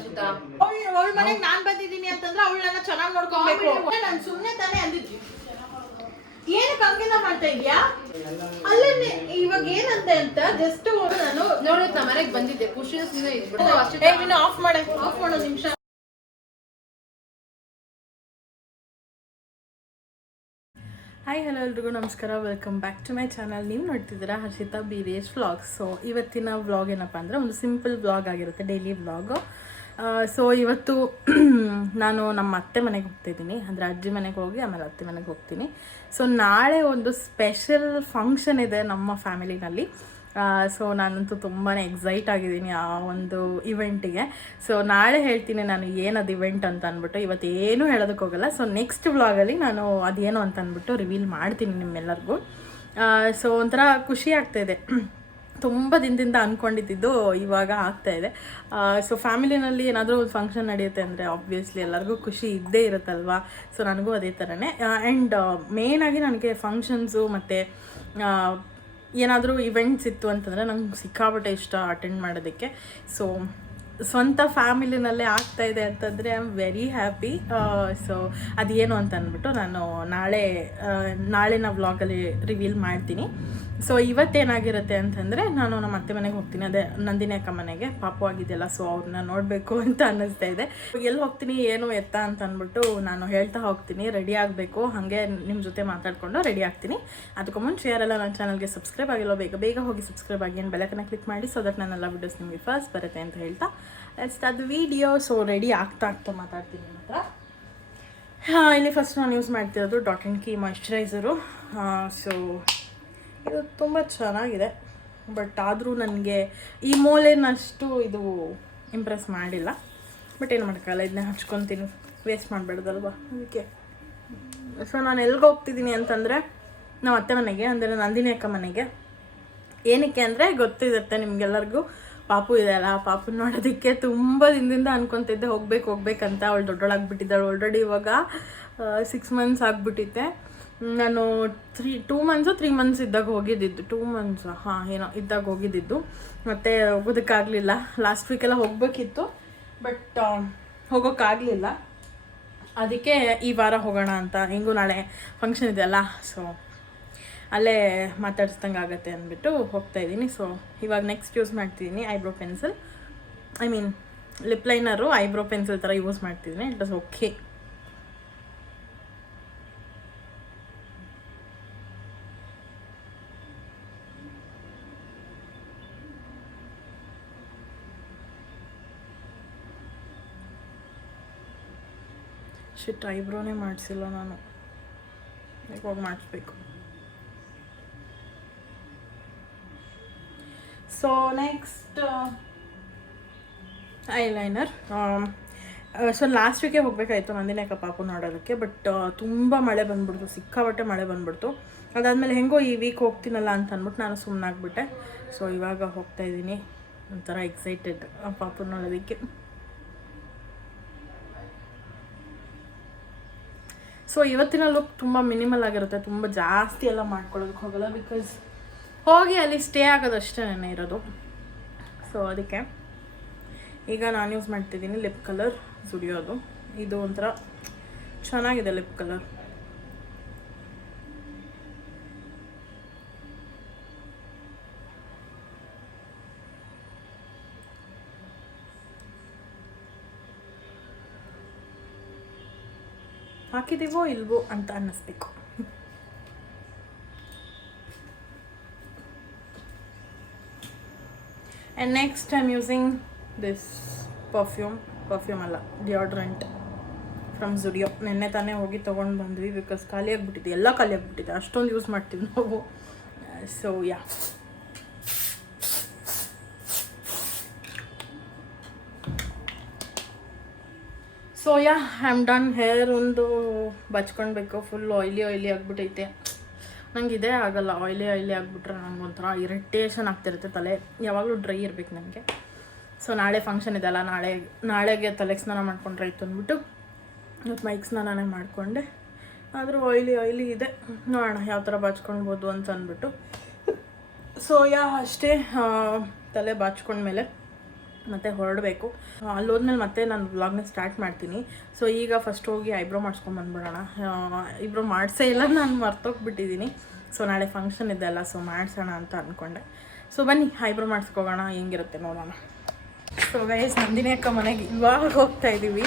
ಹರ್ಷಿತಾ ಅವಳ ಮನೆಗೆ ನಾನು ಬಂದಿದ್ದೀನಿ ಅಂತಂದ್ರೆ ಅವಳು ನನ್ನ ಚೆನ್ನಾಗಿ ನೋಡ್ಕೊಬೇಕು. ನಾನು ಸುಮ್ಮನೆ ತಾನೇ ಅಂದಿದ್ವಿ. ಏನು ಹಂಗೆಲ್ಲ ಮಾಡ್ತಾ ಇದ್ಯಾ? ಅಲ್ಲೇ ಇವಾಗ ಏನಂತೆ ಅಂತ ಜಸ್ಟ್ ನಾನು ನೋಡಿ ನಮ್ಮ ಮನೆಗೆ ಬಂದಿದ್ದೆ. ಖುಷಿ ಸುಮ್ಮನೆ ಇದ್ಬಿಟ್ಟು ಏ ಇನ್ನು ಆಫ್ ಮಾಡಿ. ಆಫ್ ಮಾಡೋ ನಿಮಿಷ. ಹಾಯ್ ಹಲೋ ಎಲ್ರಿಗೂ. ನಮಸ್ಕಾರ. Welcome back to my channel ನೀವು ನೋಡ್ತಿದ್ದೀರಾ ಹರ್ಷಿತಾ ಬೀರೇಶ್ ವ್ಲಾಗ್ ಸೊ ಇವತ್ತಿನ ವ್ಲಾಗ್ ಏನಪ್ಪ ಅಂದರೆ ಒಂದು ಸಿಂಪಲ್ ವ್ಲಾಗ್ ಆಗಿರುತ್ತೆ. ಡೈಲಿ ವ್ಲಾಗು ಸೊ ಇವತ್ತು ನಾನು ನಮ್ಮ ಅತ್ತೆ ಮನೆಗೆ ಹೋಗ್ತಿದ್ದೀನಿ. ಅಂದರೆ ಅಜ್ಜಿ ಮನೆಗೆ ಹೋಗಿ, ಆಮೇಲೆ ಅತ್ತೆ ಮನೆಗೆ ಹೋಗ್ತೀನಿ. ಸೊ ನಾಳೆ ಒಂದು ಸ್ಪೆಷಲ್ ಫಂಕ್ಷನ್ ಇದೆ ನಮ್ಮ ಫ್ಯಾಮಿಲಿನಲ್ಲಿ ಸೊ ನಾನಂತೂ ತುಂಬಾ ಎಕ್ಸೈಟ್ ಆಗಿದ್ದೀನಿ ಆ ಒಂದು ಇವೆಂಟಿಗೆ ಸೊ ನಾಳೆ ಹೇಳ್ತೀನಿ ನಾನು ಏನದು ಇವೆಂಟ್ ಅಂತ ಅಂದ್ಬಿಟ್ಟು. ಇವತ್ತು ಏನೂ ಹೇಳೋದಕ್ಕೆ ಹೋಗಲ್ಲ. ಸೊ ನೆಕ್ಸ್ಟ್ ವ್ಲಾಗಲ್ಲಿ ನಾನು ಅದೇನು ಅಂತ ಅಂದ್ಬಿಟ್ಟು ರಿವೀಲ್ ಮಾಡ್ತೀನಿ ನಿಮ್ಮೆಲ್ಲರಿಗೂ. ಸೊ ಒಂಥರ ಖುಷಿ ಆಗ್ತಾಯಿದೆ ತುಂಬ ದಿನದಿಂದ ಅಂದ್ಕೊಂಡಿದ್ದು ಇವಾಗ ಆಗ್ತಾ ಇದೆ. ಸೊ ಫ್ಯಾಮಿಲಿನಲ್ಲಿ ಏನಾದರೂ ಒಂದು ಫಂಕ್ಷನ್ ನಡೆಯುತ್ತೆ ಅಂದರೆ ಆಬ್ವಿಯಸ್ಲಿ ಎಲ್ಲರಿಗೂ ಖುಷಿ ಇದ್ದೇ ಇರುತ್ತಲ್ವಾ? ಸೊ ನನಗೂ ಅದೇ ಥರನೇ ಆ್ಯಂಡ್ ಮೇಯ್ನಾಗಿ ನನಗೆ ಫಂಕ್ಷನ್ಸು ಮತ್ತು ಏನಾದರೂ ಇವೆಂಟ್ಸ್ ಇತ್ತು ಅಂತಂದರೆ ನಂಗೆ ಸಿಕ್ಕಾಪಟ್ಟೆ ಇಷ್ಟ ಅಟೆಂಡ್ ಮಾಡೋದಕ್ಕೆ. ಸೊ ಸ್ವಂತ ಫ್ಯಾಮಿಲಿನಲ್ಲೇ ಆಗ್ತಾ ಇದೆ ಅಂತಂದರೆ I am very happy so ಅದೇನು ಅಂತ ಅಂದ್ಬಿಟ್ಟು ನಾನು ನಾಳೆ ನಾಳೆ ನಾಳಿನ ವ್ಲಾಗಲ್ಲಿ ರಿವೀಲ್ ಮಾಡ್ತೀನಿ. ಸೊ ಇವತ್ತೇನಾಗಿರುತ್ತೆ ಅಂತಂದರೆ ನಾನು ನಮ್ಮ ಅತ್ತೆ ಮನೆಗೆ ಹೋಗ್ತೀನಿ. ಅದೇ ನಂದಿನಿ ಅಕ್ಕ ಮನೆಗೆ. ಪಾಪು ಆಗಿದೆಯಲ್ಲ ಸೊ ಅವ್ರನ್ನ ನೋಡಬೇಕು ಅಂತ ಅನ್ನಿಸ್ತಾ ಇದೆ. ಎಲ್ಲಿ ಹೋಗ್ತೀನಿ, ಏನು ಎತ್ತ ಅಂತ ಅಂದ್ಬಿಟ್ಟು ನಾನು ಹೇಳ್ತಾ ಹೋಗ್ತೀನಿ. ರೆಡಿ ಆಗಬೇಕು. ಹಾಗೆ ನಿಮ್ಮ ಜೊತೆ ಮಾತಾಡಿಕೊಂಡು ರೆಡಿ ಆಗ್ತೀನಿ. ಅದಕ್ಕೂ ಮುಂಚೆ ಯಾರೆಲ್ಲ ನನ್ನ ಚಾನಲ್ಗೆ ಸಬ್ಸ್ಕ್ರೈಬ್ ಆಗಿಲ್ಲ ಬೇಗ ಬೇಗ ಹೋಗಿ ಸಬ್ಸ್ಕ್ರೈಬ್ ಆಗಿ ಏನು ಬೆಲಕನ್ನ ಕ್ಲಿಕ್ ಮಾಡಿ ಸೊ ದಟ್ ನನ್ನೆಲ್ಲ ವಿಡಿಯೋಸ್ ನಿಮಗೆ ಫಸ್ಟ್ ಬರುತ್ತೆ ಅಂತ ಹೇಳ್ತಾ. ಎಸ್ಟ್ ಅದು ವಿಡಿಯೋ ಸೊ ರೆಡಿ ಆಗ್ತಾ ಆಗ್ತಾ ಮಾತಾಡ್ತೀನಿ ಮಾತ್ರ ಹಾಂ, ಇಲ್ಲಿ ಫಸ್ಟ್ ನಾನು ಯೂಸ್ ಮಾಡ್ತಿರೋದು Dot and Key moisturiser so ಇದು ತುಂಬ ಚೆನ್ನಾಗಿದೆ. ಬಟ್ ಆದರೂ ನನಗೆ ಈ ಮೂಲೆನಷ್ಟು ಇದು ಇಂಪ್ರೆಸ್ ಮಾಡಿಲ್ಲ. ಬಟ್ ಏನು ಮಾಡೋಕ್ಕಲ್ಲ ಇದನ್ನ ಹಚ್ಕೊತೀನಿ. ವೇಸ್ಟ್ ಮಾಡಬೇಡ್ದಲ್ವಾ? ಅದಕ್ಕೆ. ಸೊ ನಾನು ಎಲ್ಲಿಗೆ ಹೋಗ್ತಿದ್ದೀನಿ ಅಂತಂದರೆ ನಮ್ಮ ಅತ್ತೆ ಮನೆಗೆ, ಅಂದರೆ ನಂದಿನಿ ಅಕ್ಕ ಮನೆಗೆ. ಏನಕ್ಕೆ ಅಂದರೆ ಗೊತ್ತಿರುತ್ತೆ ನಿಮಗೆಲ್ಲರಿಗೂ. ಪಾಪು ಇದೆ ಅಲ್ಲ ಪಾಪು ನೋಡೋದಕ್ಕೆ ತುಂಬ ದಿನದಿಂದ ಅನ್ಕೊತಿದ್ದೆ, ಹೋಗ್ಬೇಕು, ಹೋಗ್ಬೇಕಂತ. ಅವಳು ದೊಡ್ಡೊಳಾಗ್ಬಿಟ್ಟಿದ್ದಾಳೆ ಆಲ್ರೆಡಿ ಇವಾಗ ಸಿಕ್ಸ್ ಮಂತ್ಸ್ ಆಗಿಬಿಟ್ಟಿತ್ತೆ. ನಾನು three two months three months ಇದ್ದಾಗ ಹೋಗಿದ್ದಿದ್ದು. ಟೂ ಮಂತ್ಸ್ ಹಾಂ, ಏನೋ ಇದ್ದಾಗ ಹೋಗಿದ್ದಿದ್ದು. ಮತ್ತು ಹೋಗೋದಕ್ಕಾಗಲಿಲ್ಲ. ಲಾಸ್ಟ್ ವೀಕೆಲ್ಲ ಹೋಗಬೇಕಿತ್ತು. ಬಟ್ ಹೋಗೋಕ್ಕಾಗಲಿಲ್ಲ. ಅದಕ್ಕೆ ಈ ವಾರ ಹೋಗೋಣ ಅಂತ. ಹೆಂಗೂ ನಾಳೆ ಫಂಕ್ಷನ್ ಇದೆಯಲ್ಲ ಸೊ ಅಲ್ಲೇ ಮಾತಾಡ್ಸ್ದಂಗೆ ಆಗುತ್ತೆ ಅಂದ್ಬಿಟ್ಟು ಹೋಗ್ತಾ ಇದ್ದೀನಿ. ಸೊ ಇವಾಗ ನೆಕ್ಸ್ಟ್ ಯೂಸ್ ಮಾಡ್ತಿದ್ದೀನಿ eyebrow pencil I mean lip liner eyebrow pencil ಥರ ಯೂಸ್ ಮಾಡ್ತಿದ್ದೀನಿ. ಇಟ್ ಇಸ್ ಓಕೆ ಶಿಟ್ ಐಬ್ರೋನೇ ಮಾಡಿಸಿಲ್ಲ ನಾನು. ಹೋಗಿ ಮಾಡಿಸ್ಬೇಕು? So next eyeliner so last ವೀಕೆ ಹೋಗಬೇಕಾಯ್ತು ನಂದಿನಿ ಅಕ್ಕ ಪಾಪು ನೋಡೋದಕ್ಕೆ ಬಟ್ ತುಂಬ ಮಳೆ ಬಂದ್ಬಿಡ್ತು, ಸಿಕ್ಕಾಪಟ್ಟೆ ಮಳೆ ಬಂದ್ಬಿಡ್ತು. ಅದಾದಮೇಲೆ ಹೆಂಗೋ ಈ ವೀಕ್ ಹೋಗ್ತೀನಲ್ಲ ಅಂತ ಅಂದ್ಬಿಟ್ಟು ನಾನು ಸುಮ್ಮನಾಗ್ಬಿಟ್ಟೆ ಸೊ ಇವಾಗ ಹೋಗ್ತಾ ಇದ್ದೀನಿ. ಒಂಥರ ಎಕ್ಸೈಟೆಡ್ ಪಾಪು ನೋಡೋದಕ್ಕೆ. ಸೊ ಇವತ್ತಿನ ಲುಕ್ ತುಂಬ ಮಿನಿಮಲ್ ಆಗಿರುತ್ತೆ. ತುಂಬ ಜಾಸ್ತಿ ಎಲ್ಲ ಮಾಡ್ಕೊಳ್ಳೋದಕ್ಕೆ ಹೋಗಲ್ಲ ಬಿಕಾಸ್ ಹೋಗಿ ಅಲ್ಲಿ ಸ್ಟೇ ಆಗೋದಷ್ಟೇ ನೆನೆ ಇರೋದು. ಸೊ ಅದಕ್ಕೆ ಈಗ ನಾನು ಯೂಸ್ ಮಾಡ್ತಿದ್ದೀನಿ ಲಿಪ್ ಕಲರ್ ಸುಡಿಯೋದು ಇದು ಒಂಥರ ಚೆನ್ನಾಗಿದೆ ಲಿಪ್ ಕಲರ್ ಹಾಕಿದ್ದೀವೋ ಇಲ್ವೋ ಅಂತ ಅನ್ನಿಸ್ಬೇಕು and next I'm using this perfume perfume ಅಲ್ಲ ಡಿಯೋಡ್ರೆಂಟ್ ಫ್ರಮ್ ಜುಡಿಯೋ ನಿನ್ನೆ ತಾನೇ ಹೋಗಿ ತೊಗೊಂಡು ಬಂದ್ವಿ ಬಿಕಾಸ್ ಖಾಲಿ ಆಗಿಬಿಟ್ಟಿದೆ, ಎಲ್ಲ ಖಾಲಿ ಆಗಿಬಿಟ್ಟಿದೆ, ಅಷ್ಟೊಂದು ಯೂಸ್ ಮಾಡ್ತೀವಿ ನಾವು. So ya so ya done hair ಒಂದು ಬಚ್ಕೊಳ್ಬೇಕು ಫುಲ್ ಆಯ್ಲಿ ಆಯ್ಲಿ ಆಗಿಬಿಟ್ಟೈತೆ ನಂಗೆ ಇದೇ ಆಗಲ್ಲ. ಆಯ್ಲಿ ಆಯ್ಲಿ ಆಗಿಬಿಟ್ರೆ ನಂಗೆ ಒಂಥರ ಇರಿಟೇಷನ್ ಆಗ್ತಿರುತ್ತೆ ತಲೆ. ಯಾವಾಗಲೂ ಡ್ರೈ ಇರಬೇಕು ನನಗೆ ಸೊ ನಾಳೆ ಫಂಕ್ಷನ್ ಇದೆಲ್ಲ ನಾಳೆ, ನಾಳೆಗೆ ತಲೆಗೆ ಸ್ನಾನ ಮಾಡ್ಕೊಂಡ್ರೆ ಆಯ್ತು ಅಂದ್ಬಿಟ್ಟು ಇವತ್ತು ಮೈಕ್ ಸ್ನಾನನೇ ಮಾಡಿಕೊಂಡೆ. ಆದರೂ ಆಯ್ಲಿ ಆಯ್ಲಿ ಇದೆ. ನೋಡೋಣ ಯಾವ ಥರ ಬಾಚ್ಕೊಳ್ಬೋದು ಅಂತ ಅಂದ್ಬಿಟ್ಟು. ಸೋಯಾ ಅಷ್ಟೇ ತಲೆ ಬಾಚ್ಕೊಂಡ್ಮೇಲೆ. ಮತ್ತು ಹೊರಡಬೇಕು. ಅಲ್ಲೋದ್ಮೇಲೆ ಮತ್ತೆ ನಾನು ವ್ಲಾಗ್ನ ಸ್ಟಾರ್ಟ್ ಮಾಡ್ತೀನಿ. ಸೊ ಈಗ ಫಸ್ಟ್ ಹೋಗಿ ಐಬ್ರೋ ಮಾಡಿಸ್ಕೊಂಬಂದ್ಬಿಡೋಣ ಐಬ್ರೋ ಮಾಡಿಸೇ ಇಲ್ಲ ನಾನು ಮರ್ತೋಗ್ಬಿಟ್ಟಿದ್ದೀನಿ. ಸೊ ನಾಳೆ ಫಂಕ್ಷನ್ ಇದೆ ಅಲ್ಲ ಸೊ ಮಾಡಿಸೋಣ ಅಂತ ಅಂದ್ಕೊಂಡೆ ಸೊ ಬನ್ನಿ ಐಬ್ರೋ ಮಾಡಿಸ್ಕೋಗೋಣ ಹೆಂಗಿರುತ್ತೆ ನೋಡೋಣ. ಸೊ ಗೈಸ್ ನಂದಿನಿ ಅಕ್ಕ ಮನೆಗೆ ಇವಾಗ ಹೋಗ್ತಾ ಇದ್ದೀವಿ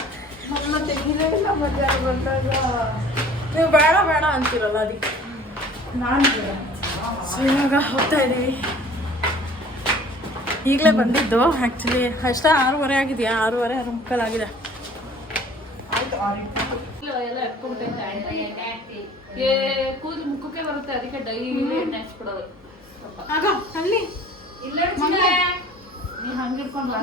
ನೀವು ಬೇಡ ಬೇಡ ಅಂತೀರಲ್ಲ ಅದಕ್ಕೆ. ನಾನು ಸೊ ಇವಾಗ ಹೋಗ್ತಾ ಇದ್ದೀವಿ ಈಗಲೇ ಬಂದಿದ್ದು. ಆ್ಯಕ್ಚುಲಿ ಅಷ್ಟೇ ಆರೂವರೆ ಆಗಿದೆಯಾ ಆರೂವರೆ ಆರು ಮುಕ್ಕಾಲಾಗಿದೆ ಎಲ್ಲ ಎತ್ಕೊಂಡ್ಬಿಟ್ಟೈತೆ ಏ ಕೂದಲು ಮುಖಕ್ಕೆ ಬರುತ್ತೆ ಅದಕ್ಕೆ ಡೈಲಿ ಎಣ್ಣೆ ಹಚ್ಬಿಡೋದು. ಆಗ ಅಲ್ಲಿ ಇಲ್ಲ ನೀ ಹಂಗೆ ಇಟ್ಕೊಂಡು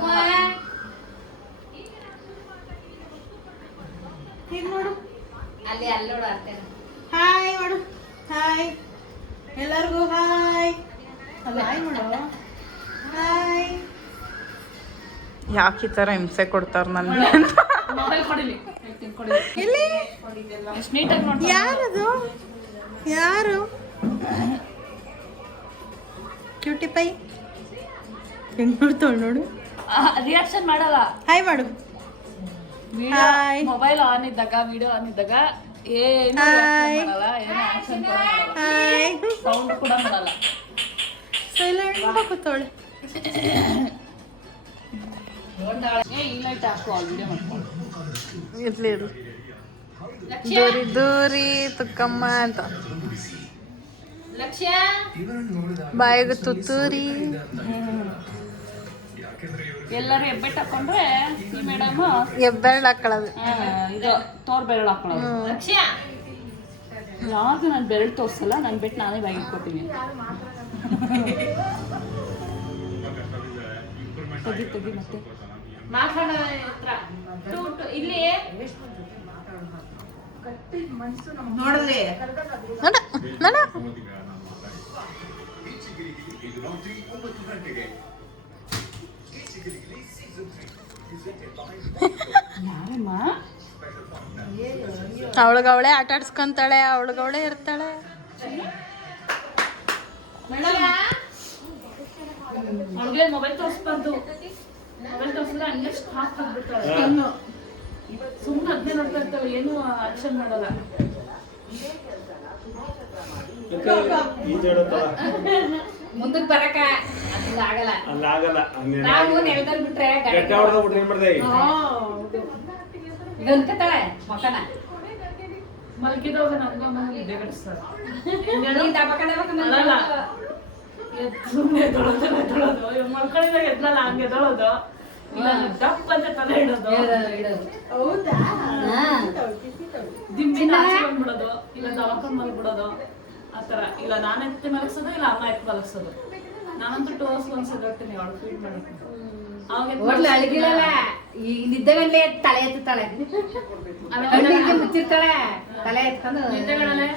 ಈಗ ನೋಡು. ಅಲ್ಲಿ ಆಗ್ತೇನೆ ಹಾಯ್ ಮಾಡು ಹಾಯ್. ಎಲ್ಲರಿಗೂ ಹಾಯ್. ಅಲ್ಲ ಹಾಯ್ ನೋಡು. ಹಾಯ್. ಯಾಕೆ ಈ ಥರ ಹಿಂಸೆ ಕೊಡ್ತಾರೆ ನನಗೆ ನೋಡಿ ಯಾರದು? ಯಾರು? ಕ್ಯೂಟಿ ಪೈ ಹೆಂಗ್ ನೋಡ್ತಾಳೆ ನೋಡು ರಿಯಾಕ್ಷನ್ ಮಾಡಲ್ಲ. ಹಾಯ್ ಮಾಡು. ಹಾಯ್ ಮೊಬೈಲ್ ಆನ್ ಇದ್ದಾಗ ವಿಡಿಯೋ ಆನ್ ಇದ್ದಾಗ ಏನು ಆಕ್ಷನ್ ಹಾಯ್ ಸೌಂಡ್ ಕೂಡ ಮಾಡಲ್ಲ. ಸೈಲೆಂಟ್ ಕೂತವಳೆ ಇರ್ಲಿ ಇರ್ಲಿ. ದೂರಿ ದೂರಿ ತುಕ್ಕಮ್ಮ ಅಂತ. ಬಾಯಿಗೆ ತುತ್ತೂರಿ. ಎಲ್ಲರೂ ಹೆಬ್ಬೆಟ್ ಹಾಕೊಂಡ್ರೆ ಮೇಡಮ್ ಹೆಬ್ಬೆರಳು ಹಾಕೊಳ್ಳೋದು. ಇದು ತೋರ್ ಬೆರಳು ಹಾಕೊಳ್ಳೋದು. ಯಾವ್ದು ನಾನು ಬೆರಳು ತೋರಿಸಲ್ಲ ನಾನು ಬಿಟ್ಟು ನಾನೇ ಬಾಯಿಗೆ ಕೊಡ್ತೀನಿ ತೆಗಿ ತೆಗಿ ಮತ್ತೆ. ಇಲ್ಲಿ ನೋಡ ನೋಡ. ಯಾರಮ್ಮ? ಅವಳಿಗವಳೆ ಆಟ ಆಡ್ಸ್ಕೊಂತಾಳೆ ಅವಳಗವಳೆ ಇರ್ತಾಳೆ. ಮೊಬೈಲ್ ತೋರಿಸ್ಬಾರ್ದು. ಮೊಬೈಲ್ ತೋರಿಸಿದ್ರೆ ಹಂಗೆ ಹಾಕ್ ಬಿಡ್ತಾಳೆ ಸುಮ್ಮನೆ ಅದನ್ನೇ ನೋಡ್ತಾ ಇರ್ತಾಳೆ ಏನು ಆಕ್ಷನ್ ಮಾಡಲ್ಲ. ಮುಂದಕ್ಕೆ ಬರಕ ನಾವು ನೆಲದಲ್ಲಿ ಬಿಟ್ರೆ ಗಟ್ಟ ಹೊಡೆದ್ಬಿಟ್ಟು ಏನ್ ಮಾಡ್ದೆ? ಈಗ ಅನ್ಕತಾಳೆ ಮಕ್ಕನ ಮಲಗಿದವಾಗ ನನ್ನ ಮನೆ ಬೆಗಡಿಸ್ತಾಳೆ ಅಲ್ಲಲ್ಲ. ಸುಮ್ಮನೆ ತೊಳೋದು ತೊಳೋದು. ಇವಾಗ ಎದ್ನಲ್ಲ ಹಂಗೆ ತೊಳೋದು. ಇಲ್ಲ ದಪ್ಪ ಅಂತ ತಲೆ ಇಡೋದು. ಬಿಡೋದು ಬಂದ್ಬಿಡೋದು ಇಲ್ಲ ದವಾಖಾನ್ ಮಲ್ಬಿಡೋದು ಆ ಥರ. ಇಲ್ಲ ನಾನು ಎತ್ತಿ ಮಲಗಿಸೋದು ಇಲ್ಲ ಅಮ್ಮ ಎತ್ತಿ ಮಲಗ್ಸೋದು. ನಾನಂತೂ ಟೋಸ್ ಒಂದ್ಸಲ ಇರ್ತೀನಿ ಅವಳು ಫೀಡ್ ಅಳಗಿರಲ್ಲ ಈಗ ನಿದ್ದೆಗಂಡ್ಲೆ ತಲೆ ಎತ್ತುತ್ತಾಳೆ. ಮುಚ್ಚಿರ್ತಾಳೆ. ತಲೆ ಎತ್ಕೊಂಡು. ನಿದ್ದೆಗಳಲ್ಲೇ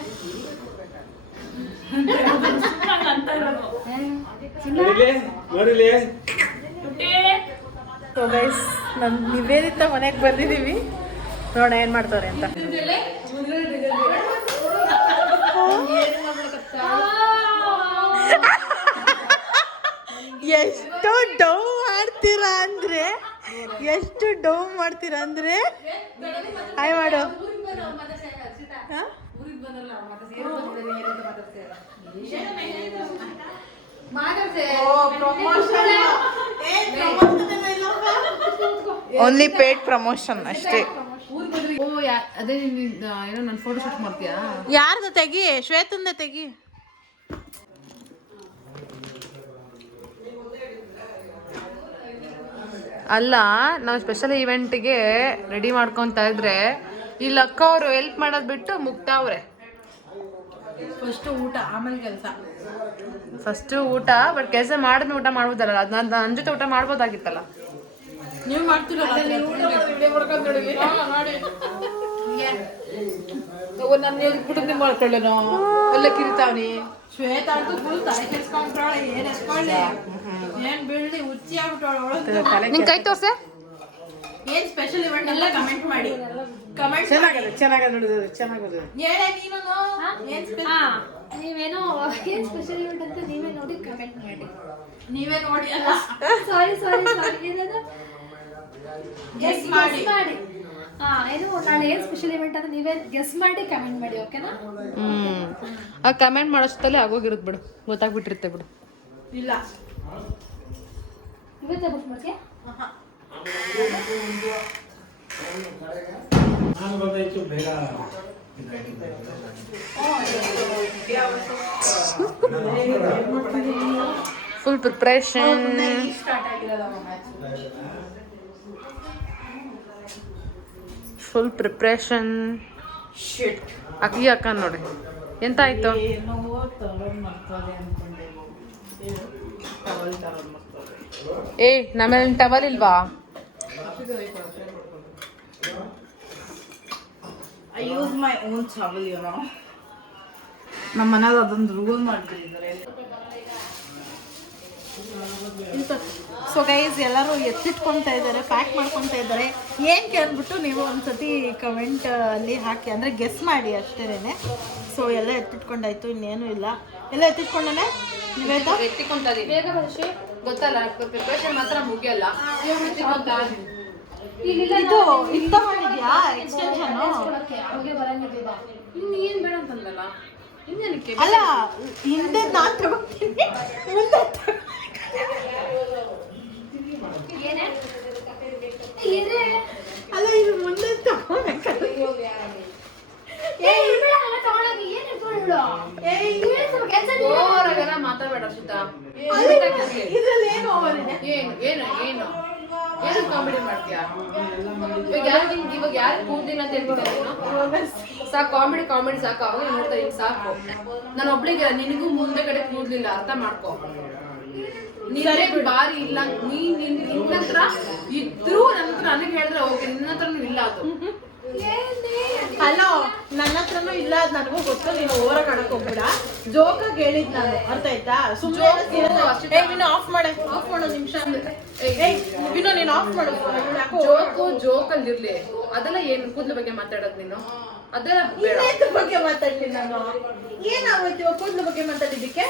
ಅಂತ ಇರೋದು ನೋಡಿಲಿ ನೋಡಿಲಿ ಪುಟ್ಟಿ ಸೊ ಗೈಸ್ ನಮ್ಮ ನಿವೇದಿತ ಮನೆಗೆ ಬಂದಿದ್ದೀವಿ ನೋಡೋಣ ಏನು ಮಾಡ್ತಾರೆ ಅಂತ. ಎಷ್ಟು ಡೌ ಮಾಡ್ತೀರಾ ಅಂದ್ರೆ? ಎಷ್ಟು ಡೌ ಮಾಡ್ತೀರಾ ಅಂದ್ರೆ? ಹಾಯ್ ಮಾಡು. ಹಾ? ಓನ್ಲಿ ಪೇಡ್ ಪ್ರಮೋಷನ್ ಅಷ್ಟೇ. ಓ ಯಾ- ಅದೇ ಏನೋ ನನ್ನ ಫೋಟೋ ಶೂಟ್ ಮಾಡ್ತೀಯಾ? ಯಾರ್ದು ತೆಗಿ? ಶ್ವೇತಂದ ತೆಗಿ. ಅಲ್ಲ ನಾವು ಸ್ಪೆಷಲ್ ಇವೆಂಟ್ಗೆ ರೆಡಿ ಮಾಡ್ಕೊತಾ ಇದ್ರೆ ಇಲ್ಲಿ ಅಕ್ಕ ಅವರು ಹೆಲ್ಪ್ ಮಾಡೋದ್ ಬಿಟ್ಟು ಮುಗ್ತಾವ್ರೆ ಫಸ್ಟ್ ಊಟ ಆಮೇಲೆ ಕೆಲಸ. ಫಸ್ಟ್ ಊಟ ಬಟ್ ಕೆಲಸ ಮಾಡಿದ ಊಟ ಮಾಡ್ಬೋದಲ್ಲ? ಅದು ನಾನು ನನ್ನ ಜೊತೆ ಊಟ ಮಾಡ್ಬೋದಾಗಿತ್ತಲ್ಲ? ನೀವು ಮಾಡ್ತೀರಲ್ಲ ನನ್ನ ಬಿಟ್ಟು ಮಾಡ್ಕೊಳ್ಳೇನೋ ಎಲ್ಲ ಕಿರಿತಾವ್ನಿ. ಶ್ವೇತ ಅಂತೂ ಫುಲ್ ತಲೆ ಕೆಡ್ಸ್ಕೊಂಡ್ಬಿಟ್ಟಾಳೆ ಏನ್ ಎಸ್ಕೊಳ್ಳಿ? ಏನ್ ಬೀಳ್ಲಿ? ಹುಚ್ಚಿ ಆಗ್ಬಿಟ್ಟವಳ ಅವಳು. ನಿನ್ ಕೈ ತೋರ್ಸೆ? ಏನ್ ಸ್ಪೆಷಲ್ ಇವೆಂಟ್ ಎಲ್ಲ ಕಮೆಂಟ್ ಮಾಡಿ. ಕಮೆಂಟ್ ಚೆನ್ನಾಗಿದೆ ಚೆನ್ನಾಗಿದೆ ನೋಡಿದ್ರೆ ಚೆನ್ನಾಗದೆ. ನೀನು. ಏನ್ ಸ್ಪೆಷಲ್ ನೀವೇನೋ ಏನ್ ಸ್ಪೆಷಲ್ ಇವೆಂಟ್ ಅಂತ ನೀವೇ ನೋಡಿ ಕಮೆಂಟ್ ಮಾಡಿ. ನೀವೇ ನೋಡಿ ಅಲ್ಲ? ಸಾರಿ ಸಾರಿ ಸಾರಿ ಗೆಸ್ ಮಾಡಿ. ಮಾಡಿ. ಹಾ ಏನು ನಾಳೆ ಏನ್ ಸ್ಪೆಷಲ್ ಇವೆಂಟ್ ಅಂತ ನೀವೇ ಗೆಸ್ ಮಾಡಿ ಕಮೆಂಟ್ ಮಾಡಿ ಓಕೆನಾ ಹ್ಮ್. ಆ ಕಮೆಂಟ್ ಮಾಡೋಷ್ಟಲ್ಲೇ ಆಗೋಗಿರುತ್ತೆ ಬಿಡು. ಗೊತ್ತಾಗ್ಬಿಟ್ಟಿರುತ್ತೆ ಬಿಡು. ಇಲ್ಲ. ಇವತ್ತೇ ಬುಕ್ ಮಾಡ್ತೀಯಾ? ನಾನು ಗೊತ್ತಾಯ್ತು ಬೇಗ ಫುಲ್ ಪ್ರಿಪ್ರೇಷನ್ ಫುಲ್ ಪ್ರಿಪ್ರೇಷನ್ ಅಕ್ಕಿ ಅಕ್ಕ ನೋಡಿ. ಎಂತ ಆಯ್ತು? ಏ ನಮ್ಮಲ್ಲಿ ಟವಲ್ ಇಲ್ವಾ? I use my own towel you know ನಮ್ಮ ಮನೇಲಿ ಅದೊಂದು ರೂಲ್ ಮಾಡ್ತಿದ್ದಾರೆ ಸೊ ಗೈಸ್ ಎಲ್ಲರೂ ಎತ್ತಿಟ್ಕೊತಾ ಇದ್ದಾರೆ ಪ್ಯಾಕ್ ಮಾಡ್ಕೊತಾ ಇದ್ದಾರೆ. ಏನ್ ಕೇಳ್ಬಿಟ್ಟು ನೀವು ಒಂದ್ಸತಿ ಕಮೆಂಟ್ ಅಲ್ಲಿ ಹಾಕಿ ಅಂದರೆ ಗೆಸ್ ಮಾಡಿ ಅಷ್ಟೇನೆ. ಸೊ ಎಲ್ಲ ಎತ್ತಿಟ್ಕೊಂಡಾಯ್ತು ಇನ್ನೇನು ಇಲ್ಲ. ಎಲ್ಲ ಎತ್ತಿಟ್ಕೊಂಡೇ ಎತ್ತಿಕೊಂತ ಬೇಗ ಬರ್ಷಿ. ಗೊತ್ತಲ್ಲ ಪ್ರಿಪ್ರೇಷನ್ ಮಾತ್ರ ಮುಗಿಯಲ್ಲ. ಇದು ಮಾಡಿದ್ಯಾ ಎಕ್ಸ್ಟೆನ್ಷನ್ ಏನ್ ಬೇಡ ಅಂತಂದಲ್ಲ ಅಲ್ಲ ಹಿಂದೆ ನಾನು ತಗೋತೀನಿ ಮುಂದೆ ಅಲ್ಲ ಇದು ಮುಂದೆ ತಗೋಬೇಕಲ್ಲ ಏ ಇರ್ಬೇಡ ಅಲ್ಲ ತಗೊಳಕ್ಕೆ. ಏನ್ ಇಟ್ಕೊಂಡು ಕೆಲಸ ಓವರಾಗೆಲ್ಲ ಮಾತಾಡಬೇಡ ಸುತಾ ಇದ್ರಲ್ಲಿ ಏನು ಓವರ್ ಇದೆ? ಏನು ಏನು ಏನು? ಏನು ಕಾಮಿಡಿ ಮಾಡ್ತೀಯಾ? ಇವಾಗ ಯಾರು ಇವಾಗ ಯಾರು ಕೂದಿನ ಅಂತ ಹೇಳ್ಬಿಟ್ಟು ಸಾಕು ಕಾಮಿಡಿ ಕಾಮಿಡಿ ಸಾಕು ಅವಾಗ ನೋಡ್ತಾ ಈಗ ಸಾಕು. ನಾನು ಒಬ್ಳಿಗೆ, ನಿನಗೂ ಮುಂದೆ ಕಡೆ ಕೂದ್ಲಿಲ್ಲ ಅರ್ಥ ಮಾಡ್ಕೊ. ನೀರೇ ಬಾರಿ ಇಲ್ಲ, ನಿನ್ ನಿನ್ನ ಹತ್ರ ಇದ್ರೂ ನನ್ನ ಹತ್ರ ನನಗೆ ಹೇಳಿದ್ರೆ, ಓಕೆ, ನಿನ್ನ ಹತ್ರನೂ ಇಲ್ಲ ಅದು. ಹಲೋ ನನ್ನ ಹತ್ರನೂ ಇಲ್ಲ ಅದ್ ನನಗೂ ಗೊತ್ತು ನೀನು ಓವರ್ ಆಡಕ್ ಹೋಗ್ಬೇಡ. ಜೋಕಾಗಿ ಹೇಳಿದ್ ನಾನು ಅರ್ಥ ಆಯ್ತಾ? ಸುಮ್ಮನೆ ನೀನು ಆಫ್ ಮಾಡೆ. ಆಫ್ ಮಾಡೋ ನಿಮಿಷ ಏಯ್ ವಿನು ನೀನು ಆಫ್ ಮಾಡು. ಜೋಕ್ ಜೋಕ್ ಜೋಕು ಜೋಕಲ್ಲಿ ಇರ್ಲಿ. ಅದೆಲ್ಲ ಏನು ಕೂದಲ ಬಗ್ಗೆ ಮಾತಾಡೋದು ನೀನು? ಅದೆಲ್ಲ ಬಗ್ಗೆ ಮಾತಾಡ್ಲಿ ನಾನು? ಏನಾಗೋಯ್ತು ಇವಾಗ ಕೂದಲ ಬಗ್ಗೆ ಮಾತಾಡಿದ್ದಕ್ಕೆ?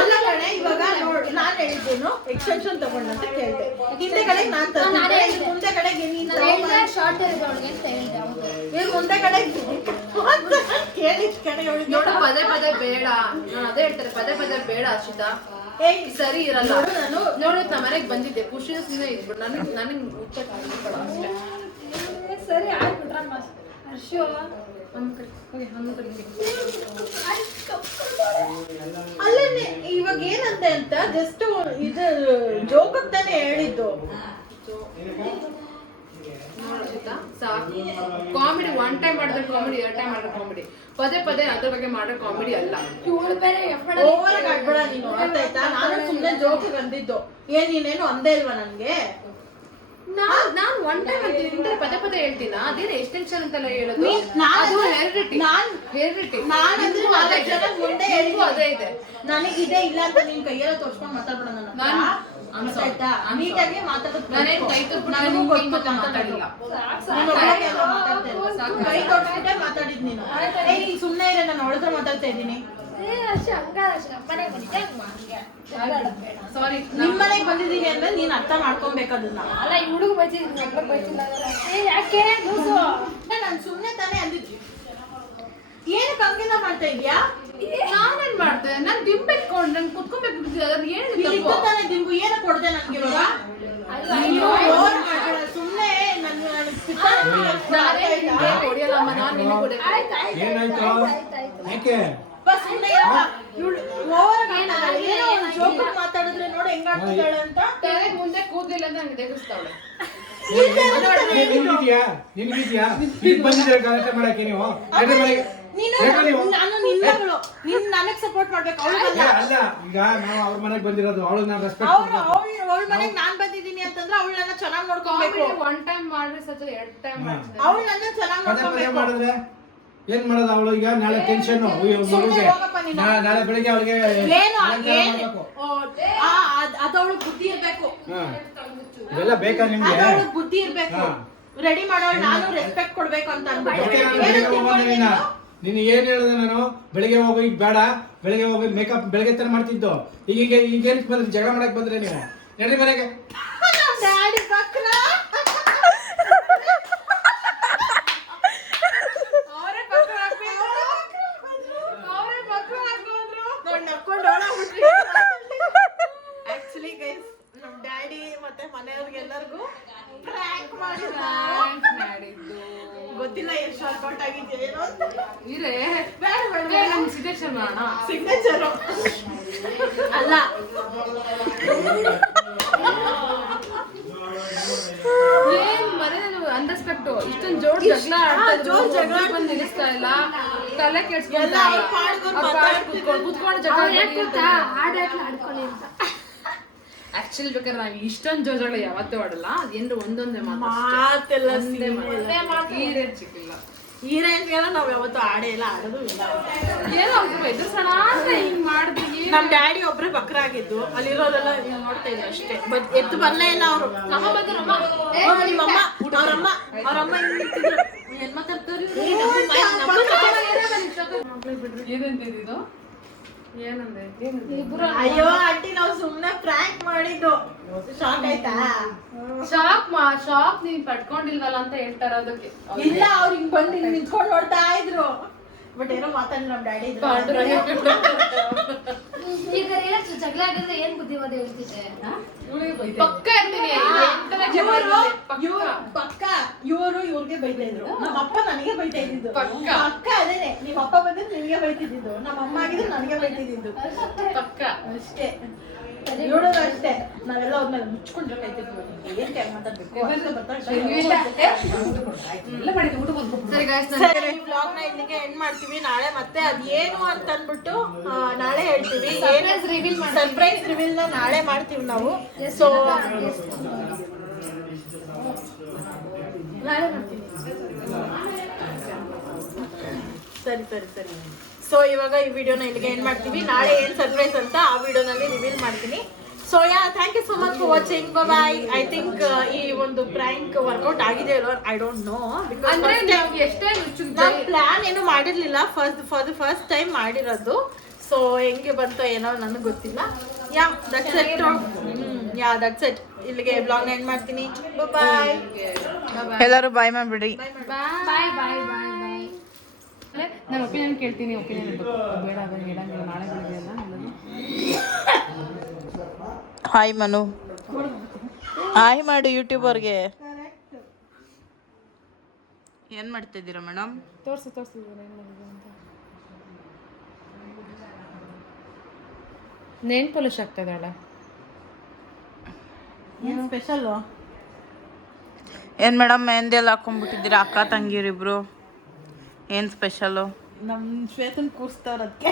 ಅಲ್ಲ ಕಣೆ ಇವಾಗ ನೋಡಿ ನಾನ್ ಹೇಳಿದ್ದೇನು ಎಕ್ಸ್ಟೆನ್ಷನ್ ತಗೊಂಡಂತ ಅಂತ ಕೇಳಿದೆ. ಹಿಂದೆ ಕಡೆಗೆ ನಾನು ಇಲ್ಲಿ ಮುಂದೆ ಕಡೆಗೆ ಶಾರ್ಟ್ ಅಂತ ಹೇಳಿದ್ದೆ. ಇಲ್ಲಿ ಮುಂದೆ ಕಡೆ ಕೇಳಿದ್ ಕಡೆ ಅವಳಿಗೆ. ನೋಡು ಪದೇ ಪದೇ ಬೇಡ. ನಾನು ಅದೇ ಹೇಳ್ತಾರೆ ಪದೇ ಪದೇ ಬೇಡ ಅರ್ಷಿತಾ ಸರಿ ಇರಲ್ಲ. ನಾನು. ನೋಡು ನಮ್ಮ ಮನೆಗೆ ಬಂದಿದ್ದೆ. ಖುಷಿ ಸುಮ್ಮನೆ ಇದ್ಬಿಡು. ನನಗೆ ನನಗೆ ಅಷ್ಟೇ. ಸರಿ ಹರ್ಷು ಅಲ್ಲೇ ಇವಾಗ ಏನಂತೆ ಅಂತ ಜಸ್ಟ್ ಇದು ಜೋಕಕ್ ತಾನೇ ಹೇಳಿದ್ದು ನೋಡ್ತಾ ಸಾಕು. ಕಾಮಿಡಿ ಒನ್ ಟೈಮ್ ಮಾಡಿದ್ರೆ ಕಾಮಿಡಿ ಎರಡು ಟೈಮ್ ಮಾಡಿದ್ರೆ ಕಾಮಿಡಿ ಪದೇ ಪದೇ ಅದ್ರ ಬಗ್ಗೆ ಮಾಡೋ ಕಾಮಿಡಿ ಅಲ್ಲ. ಇವಳು ಬೇರೆ ಓವರ್ ಆಗಿ ಆಡ್ಬೇಡ ನೀನು ಅರ್ಥ ಆಯ್ತಾ ನಾನು ಸುಮ್ಮನೆ ಜೋಕ್ ಅಂದಿದ್ದು ಏನ್ ನೀನೇನು ಅಂದೇ ಇಲ್ವಾ ನನ್ಗೆ? ನಾನ್ ನಾನ್ ಒನ್ ಟೈಮ್ ಅಂತೀನಿ ಪದೇ ಪದೇ ಹೇಳ್ತೀನ? ಅದೇನು ಎಕ್ಸ್ಟೆನ್ಷನ್ ಅಂತೆಲ್ಲ ಹೇಳೋದು? ನೀನ್- ನಾನ್- ಅದು ಹೆರಿಡಿಟಿ ನಾನ್- ಹೆರಿಡಿಟಿ ನಾನಂದ್ರೆ ನಾಲ್ಕು ಜನ ಮುಂದೆ ಹೇಳಿದ್ದು ಅದೇ ಇದೆ. ನನಗಿದೆ ಇಲ್ಲ ಅಂತ ನಿನ್ ಕೈಯೆಲ್ಲ ತೋರ್ಸ್ಕೊಂಡು ಮಾತಾಡ್ಬಿಡೋಣ ನಾನು. ನಾನ್- ನೀಟಾಗಿ ಮಾತಾಡೋದು. ನೀನ್ ನೀನ್. ಇರ ನಾನು ಒಳಗೆ ಮಾತಾಡ್ತಾ ಇದ್ದೀನಿ. ಏ ಹರ್ಷ ಹಂಗ ಹರ್ಷ ಬಂದಿದ್ದೆ ಹಂಗ ಹಂಗೆ ಜಗಳ ಆಡೋದ್ ಬೇಡ ಸಾರಿ ನಿಮ್ ಮನೆಗ್ ಬಂದಿದ್ದೀನಿ ಅಂದ್ರೆ ನೀನ್ ಅರ್ಥ ಮಾಡ್ಕೊಬೇಕು ಅದನ್ನ. ಅಲ್ಲ ಬೈತಿಲ್ಲ ಏ ಯಾಕೆ? ನಾನು ಸುಮ್ಮನೆ ತಾನೇ ಅಂದಿದ್ವಿ ಏನಕ್ಕೆ ಹಂಗೆಲ್ಲ ಮಾಡ್ತಾ ಇದ್ಯಾ ನಾನೇನ್ ಮಾಡ್ದೆ? ನಾನ್ ದಿಂಬ್ ಇಟ್ಕೊಂಡ್ ನನ್ ಕುತ್ಕೊಬೇಕು ಇಲ್ಲಿ ತಪ್ಪು? ತಾನೇ ದಿಂಬು ಏನು ಕೊಡ್ದೆ ನನ್ಗೆ ಇವಾಗ? ಅಯ್ಯೋ ಓವರ್ ಮಾಡ್ಬೇಡ ಸುಮ್ನೆ ನನ್ ನನ್ ಪಿತ್ತ ನಾನೇ ನಿನ್ಗೆ ಹೊಡಿಯಲ್ಲಮ್ಮ ನಾನ್ ನಿನಗೆ ಹೊಡಿಯಲ್ಲ. ಆಯ್ತು ಆಯ್ತು ಏನಾಯ್ತು? ಆಯ್ತು ಆಯ್ತು ಯಾಕೆ? ಸುಮ್ನೆ ಇವಳು ಏನೋ ಒಂದು ಜೋಕ್ ಮಾತಾಡಿದ್ರೆ ನೋಡಿ ಹೆಂಗ್ ಅಂತ. ತಲೆಗ್ ಮುಂದೆ ಕೂದಲಿಲ್ಲ ಅಂತ ನಂಗೆ ದೇಗಿಸ್ತಾವಳೆ ನಿನ್ಗಿದ್ಯಾ? ನಿನ್ಗಿದ್ಯಾ? ಈಗ ಬಂದಿದ್ರೆ ಗಲಾಟೆ ಮಾಡಕ್ಕೆ ನೀವು? ಗಲಾಟೆ ಮಾಡಕ್ಕೆ ನೀನು ನನಗ್ ಸಪೋರ್ಟ್ ಮಾಡ್ಬೇಕು ಅವಳು ಅಲ್ಲ ಈಗ ನಾವು ಅವ್ರ ಮನೆಗೆ ಬಂದಿರೋದು ಅವಳಿಗೆ ನಾನು ರೆಸ್ಪೆಕ್ಟ್ ಅವ್ರು ಅವಳ ಅವಳ ಮನೆಗ್ ನಾನ್ ಬಂದಿದ್ದೀನಿ ಅಂತಂದ್ರೆ ಅವಳು ನನ್ನ ಚೆನ್ನಾಗ್ ನೋಡ್ಕೊಬೇಕು. ಒನ್ ಟೈಮ್ ಮಾಡ್ರಿ ಸಚ್ ಎರಡ್ ಟೈಮ್ ಮಾಡ್ತೀನಿ ಅವಳು ನನ್ನ ಚೆನ್ನಾಗ್ ಪದೇ ಪದೇ ನೋಡ್ಕೊಬೇಕು. ಮಾಡಿದ್ರೆ ಏನ್ ಮಾಡೋದು ಅವಳು ಈಗ? ನಾಳೆ ಟೆನ್ಷನ್ ನಾಳೆ ಬೆಳಿಗ್ಗೆ ಅವಳಿಗೆ ಏನು ಅಲಂಕಾರ ಏನು? ಮಾಡ್ಬೇಕು. ಓ, ಆ, ಅದು ಅವಳು ಬುದ್ಧಿ ಇರ್ಬೇಕು. ಇವೆಲ್ಲ ಬೇಕಾ ನಿಮ್ಗೆ? ಬುದ್ಧಿ ಇರ್ಬೇಕು. ರೆಡಿ ಮಾಡೋ ನಾನು ರೆಸ್ಪೆಕ್ಟ್ ಕೊಡ್ಬೇಕು ಅಂತ ಅನ್ಬಿಟ್ಟು ನಾನು ಏನು ಹೇಳಿದೆ ನಾನು? ಬೆಳಿಗ್ಗೆ ಹೋಗಿ ಈಗ ಬೇಡ. ಬೆಳಿಗ್ಗೆ ಹೋಗಿ ಮೇಕಪ್ ಬೆಳಗ್ಗೆ ತರ ಮಾಡ್ತಿದ್ದು. ಈಗ ಈಗ ಈಗ ಏನಕ್ಕೆ ಬಂದ್ರಿ? ಜಗಳ ಮಾಡಕ್ ಬಂದ್ರೆ ನೀವು ನಡ್ರಿ ಮನೆಗೆ. ಮತ್ತೆ ಮನೆಯವ್ರಿಗೆಲ್ಲರಿಗೂ ಪ್ರ್ಯಾಂಕ್ ಮಾಡಿದ್ದು. ಗೊತ್ತಿಲ್ಲ ಎಷ್ಟು ಔಟ್ ಆಗಿದೆಯೋ ಏನೋ ಅಂತ. ಇರೇ ಬೇಡ ಬೇಡ ಏ, ನಮ್ ಸಿಗ್ನೇಚರ್ ಮಾಡೋಣ. ಸಿಗ್ನೇಚರ್ ಅಲ್ಲ. ಏನ್ ಮನೇಲಿ ಅಂಡರ್ಸ್ಪೆಕ್ಟ್ ಇಷ್ಟೊಂದು ಜೋಡ್ ಜಗಳ ಆಡ್ತಾ ಇದ್ರು. ಜೋರ್ ಜಗಳ ಒಬ್ರು ನಿಲ್ಲಿಸ್ತಾ ಇಲ್ಲ. ತಲೆ ಮಾತಾಡ್ತಿದ್ರು. ಕುತ್ಕೊಂಡು ಜಗಳ ಹಾಡ್ ಯಾಕೆ ಗೊತ್ತಾ ಹಾಡು ಹಾಕ್ಲಿ ಆಡ್ಕೊಳ್ಳಿ ಅಂತ. ಆಕ್ಚುಲಿ ಬೇಕಾದ್ರೆ ನಾವ್ ಇಷ್ಟೊಂದ್ ಜೋಜೋಳ ಯಾವತ್ತೂ ಆಡಲ್ಲ. ಅದೇನು ಒಂದೊಂದೇ ಮಾತು ಮಾತೆಲ್ಲ ಈ ರೇಂಜ್ ಸಿಕ್ಕಿಲ್ಲ. ಈ ರೇಂಜ್ಗೆಲ್ಲ ನಾವ್ ಯಾವತ್ತೂ ಆಡೇ ಇಲ್ಲ ಆಡೋದು ಇಲ್ಲ. ಏನೋ ಎದುರ್ಸೋಣ ಅಂತ ಹಿಂಗ್ ಮಾಡಿದ್ವಿ ನಮ್ ಡ್ಯಾಡಿ ಒಬ್ರೇ ಬಕ್ರ ಆಗಿದ್ದು ಅಲ್ಲಿರೋರೆಲ್ಲ ಹಿಂಗ್ ನೋಡ್ತಾ ಇದ್ರು ಅಷ್ಟೇ. ಬಟ್ ಎದ್ದು ಬರ್ಲೇ ಇಲ್ಲ ಅವರು. ನಮ್ಮ ಬಂದ್ರಮ್ಮ ನಿಮ್ಮಮ್ಮ ಅವ್ರಮ್ಮ ಅವ್ರಮ್ಮ ಹಿಂಗ್ ನಿಂತಿದ್ರು. ಏನ್ ಮಾತಾಡ್ತಾರೆ ಏನಂತಿದ್ದು ಅಯ್ಯೋ ಆಂಟಿ ನಾವು ಸುಮ್ನೆ ಪ್ರ್ಯಾಂಕ್ ಮಾಡಿದ್ದು. ಶಾಕ್ ಆಯ್ತಾ? ಶಾಕ್ ಮಾ ಶಾಕ್ ನೀನ್ ಪಟ್ಕೊಂಡಿಲ್ವಲ್ಲ ಅಂತ ಹೇಳ್ತಾರ ಅದಕ್ಕೆ ಇಲ್ಲ ಅವ್ರಿಗೆ ಬಂದಿಲ್ಲ ಬಂದು ನಿಂತ್ಕೊಂಡು ನಿಂತ್ಕೊಂಡ್ ನೋಡ್ತಾ ಇದ್ರು. ಬಟ್ ಏನೋ ಮಾತಾಡಿಲ್ಲ ನಮ್ಮ ಡ್ಯಾಡಿ ಈಗ ಏನಾದ್ರು ಜಗಳ ಆಗಿದ್ರೆ ಏನ್ ಬುದ್ಧಿವಾದ ಹೇಳ್ತಿದ್ದೆ? ಪಕ್ಕ ಇರ್ತೀನಿ. ಪಕ್ಕ. ಪಕ್ಕ. ಇವರು ಇವ್ರಿಗೆ ಬೈತಾ ಇದ್ರು. ನಮ್ಮ ಅಪ್ಪ ನನಗೆ ಬೈತಾ ಇದ್ದಿದ್ದು. ಪಕ್ಕ. ಪಕ್ಕ ಅದೇನೆ. ನಿಮ್ಮ ಅಪ್ಪ ಬಂದ್ರೆ ನಿನಗೆ ಬೈತಿದ್ದು ನಮ್ಮ ಅಮ್ಮ ಆಗಿದ್ರೆ ನನಗೆ ಬೈತಿದ್ದು ಪಕ್ಕ. ಅಷ್ಟೇ. ಇವಳು ಅಷ್ಟೇ. ನಾವೆಲ್ಲ ಅವ್ರನ್ನ ಮುಚ್ಕೊಂಡ್ರೆ ಏನ್ ಮಾತಾಡ್ಬೇಕು? ವ್ಲಾಗ್ನ ಇಲ್ಲಿಗೆ ಎಂಡ್ ಮಾಡ್ತೀವಿ. ನಾಳೆ ಮತ್ತೆ ಅದೇನು ಅಂತ ಅಂದ್ಬಿಟ್ಟು ನಾಳೆ ಹೇಳ್ತೀವಿ. ಸರ್ಪ್ರೈಸ್ ರಿವೀಲ್ನ ನಾಳೆ ಮಾಡ್ತೀವಿ ನಾವು. ಸೊ ನಾಳೆ ಮಾಡ್ತೀವಿ. ಸರಿ ಸರಿ ಸರಿ. ಸೊ ಇವಾಗ ಈ ವಿಡಿಯೋನ ಇಲ್ಲಿಗೆ ಎಂಡ್ ಮಾಡ್ತೀವಿ. ನಾಳೆ ಏನ್ ಸರ್ಪ್ರೈಸ್ ಅಂತ ಆ ವಿಡಿಯೋನಲ್ಲಿ ರಿವೀಲ್ ಮಾಡ್ತೀನಿ. So yeah thank you so much for watching bye I think ಈ ಒಂದು ಪ್ರ್ಯಾಂಕ್ ವರ್ಕೌಟ್ ಆಗಿದೆ ಅಲ್ವಾ? ಐ ಡೋಂಟ್ ನೋ ಅಂದ್ರೆ ಬಿಕಾಸ್ ನಾವು ಎಷ್ಟೇ ನಾವು ಪ್ಲಾನ್ ಏನು ಮಾಡಿರ್ಲಿಲ್ಲ. First for the first time ಮಾಡಿರೋದು. ಸೊ ಹೆಂಗೆ ಬಂತೋ ಏನೋ ನನಗೆ ಗೊತ್ತಿಲ್ಲ. Yeah that's at yeah that's ಎಟ್ ಇಲ್ಲಿಗೆ ಬ್ಲಾಗ್ ಎಂಡ್ ಮಾಡ್ತೀನಿ. ಬಾಯ್ ಎಲ್ಲರೂ ಬಾಯ್ ಬಿಡಿ ಬಾಯ್ ಬಾಯ್ ಬಾಯ್ ಬಾಯ್ ನಾನು ಒಪಿನಿಯನ್ ಕೇಳ್ತೀನಿ ಒಪಿನಿಯನ್ ಬೇಡ ಬೇಡ. ಹೇಳಂಗಿಲ್ಲ ನಾಳೆ ಬೆಳಿಗ್ಗೆ ಎಲ್ಲ ಹಾಯ್ ಮನು. ಹಾಯ್ ಮಾಡು ಯೂಟ್ಯೂಬರ್ಗೆ. ಏನು ಮಾಡ್ತಿದ್ದೀರಾ ಮೇಡಮ್? ತೋರ್ಸು ತೋರ್ಸಿದ್ದೀರಾ ಏನ್ ಮಾಡಿದ್ರು ಅಂತ. ನೇನ್ ಪಾಲಿಶ್ ಆಗ್ತದಲ್ಲ ಏನು ಸ್ಪೆಷಲ್ಲು ಏನು ಮೇಡಮ್ ಮೆಹಂದಿ ಎಲ್ಲ ಹಾಕೊಂಡ್ಬಿಟ್ಟಿದ್ದೀರಾ ಅಕ್ಕ ತಂಗಿರಿಬ್ರು ಏನು ಸ್ಪೆಷಲ್ ನಮ್ಮ ಶ್ವೇತನ್ ಕೂರಿಸ್ತವ್ರ ಅದಕ್ಕೆ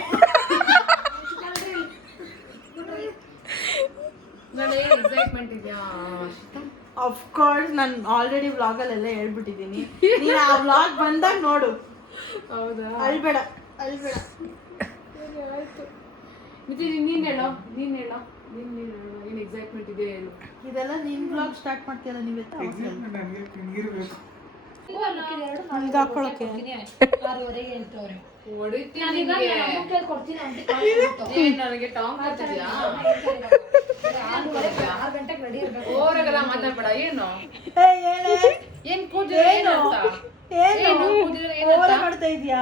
ಅಫ್ಕೋರ್ಸ್ ಎಕ್ಸೈಟ್ಮೆಂಟ್ ಇದೆಯಾ ಅಫ್ಕೋರ್ಸ್ ನಾನು ಆಲ್ರೆಡಿ ವ್ಲಾಗಲ್ಲೆಲ್ಲ ಹೇಳ್ಬಿಟ್ಟಿದ್ದೀನಿ. ನೀನು ಆ ವ್ಲಾಗ್ ಬಂದಾಗ ನೋಡು. ಹೌದಾ? ಅಳ್ಬೇಡ. ಅಳ್ಬೇಡ ಮತ್ತೆ ನೀನ್ ಹೇಳೋ ನೀನ್ ಹೇಳೋ ನೀನ್ ನೀನ್ ಹೇಳು ಏನ್ ಎಕ್ಸೈಟ್ಮೆಂಟ್ ಇದೆ ಹೇಳು ಇದೆಲ್ಲ ನೀನ್ ಬ್ಲಾಗ್ ಸ್ಟಾರ್ಟ್ ಮಾಡ್ತೀಯಲ್ಲ ನೀವೆತ್ತ ಈಗ ಹಾಕೊಳ್ಳೋಕೆ ಏನ್? ಮಾತಾಡ್ಬೇಡ ಏನು? ಮಾಡ್ತಾ ಇದೀಯಾ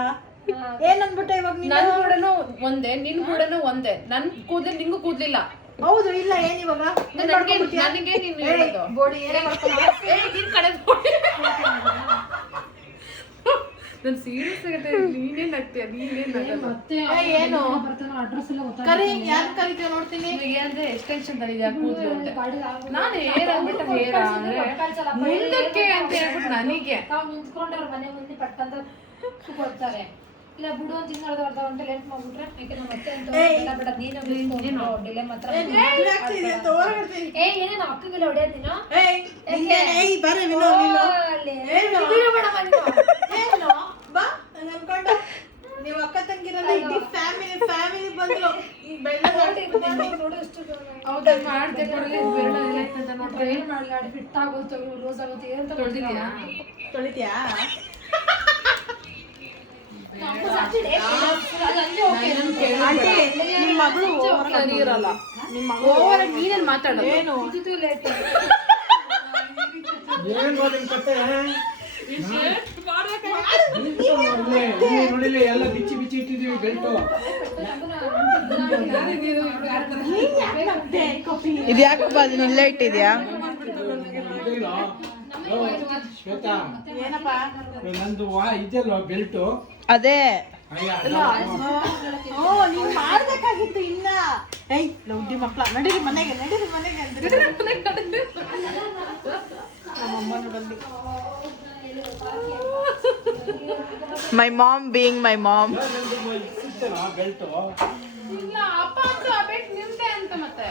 ಇವಾಗ ನನ್ನ ನನ್ ಕೂಡನು ಒಂದೇ ನಿನ್ ಕೂಡನು ಒಂದೇ. ನನ್ ಕೂದ್ಲಿ ನಿಂಗೂ ಕೂದ್ಲಿಲ್ಲ. ಹೌದು ಇಲ್ಲ ಏನ್ ಇವಾಗ? ನನಗೆ ನನಗೆ ನೀನು ಹೇಳೋದು. ಬೋಡಿ ಏನೇ ಮಾಡ್ಕೊಂಡು ಏ, ನಿನ್ ಕಡೆ ನೋಡಿ. ನನ್ ಸೀರಿಯಸ್ ನೀನೇನ್ ನಗ್ತೀಯ ನೀನೇನ್ ನಗಲ್ಲ ಮತ್ತೆ ಏನು? ಬರ್ತಾನೋ ಅಡ್ರೆಸ್ ಎಲ್ಲ ಕರಿ ಯಾರು ಕರಿತೀಯ ನೋಡ್ತೀನಿ. ನಿಮಗೆ ಅಂದ್ರೆ ಎಕ್ಸ್ಟೆನ್ಷನ್ ಕೂದ್ಲು ಅಂತ. ನಾನು ಹೇರ್ ಆಗ್ಬಿಟ್ಟು ಹೇರ ಅಂದ್ರೆ ಮುಂದಕ್ಕೆ ಅಂತ ಹೇಳ್ಬಿಟ್ಟು ನನಗೆ. ತಾವು ನಿಂತ್ಕೊಂಡೆ ಅವ್ರ ಮನೆ ಮುಂದೆ ಪಟ್ಟಂತ ಕೊಡ್ತಾರೆ ಇಲ್ಲ ಬಿಡು ಅಂತ ಹಿಂಗ್ ಅರ್ಧ ಅರ್ಧ ಗಂಟೆ ಲೇಟ್ ಮಾಡ್ಬಿಟ್ರೆ. ಯಾಕೆ ನಮ್ಮ ಅತ್ತೆ ಅಂತ ಬೇಡ ಬೇಡ ನೀನು ಡಿಲೇ ಮಾತ್ರ ಏ ಏನೇ ನಮ್ಮ ಅಕ್ಕಗೆಲ್ಲ ನೀನು? ಬಾ ನಾನು ಅನ್ಕೊಂಡೆ. ನೀವು ಅಕ್ಕ ತಂಗಿರಲ್ಲ ಇಡೀ ಫ್ಯಾಮಿಲಿ ಫ್ಯಾಮಿಲಿ ಬಂದ್ರು. ಹೌದು ಹೌದಾ ಮಾಡ್ದೆ ಅಂತ ನೋಡ್ರಿ ಏನ್ ಮಾಡಲ್ಲ ಆಡ್ಬಿಟ್ಟು ಗೊತ್ತಾಗುತ್ತೋ ರೋಸ್ ಆಗುತ್ತೆ ಏನು ತೊಳ್ದಿದ್ಯಾ? ತೊಳಿತ್ಯಾ? ನಿಮ್ಮ ಮಗಳು ಇರಲ್ಲ ಓವರ್ ನೀನೇನ್ ಮಾತಾಡೋದು ಏನು ಏನ್ ನೋಡಿ ನಿಮ್ ಕತೆ ನೋಡ್ಲಿ, ಇಲ್ಲಿ ನೋಡಿಲಿ ಎಲ್ಲ ಬಿಚ್ಚಿ ಬಿಚ್ಚಿ ಇಟ್ಟಿದೀವಿ ಬೆಲ್ಟು ಇದು ಯಾಕಪ್ಪ ಅದನ್ನ ಇಲ್ಲೇ ಇಟ್ಟಿದ್ಯಾ ಶ್ವೇತಾ ಏನಪ್ಪ ನಂದು ವಾ ಇದೆಯಲ್ವ ಬೆಲ್ಟು ಅದೇ. ಮಾಡ್ಬೇಕಾಗಿತ್ತು ಇನ್ನ. ಏಯ್ ಲೌಡಿ ಮಕ್ಳ ನಡೀರಿ ಮನೆಗೆ ನಡೀರಿ ಮನೆಗೆ ಅಂದ್ರೆ. My mom being my mom ಅಪ್ಪ ಅಂತ ಅಂತ ಮತ್ತೆ.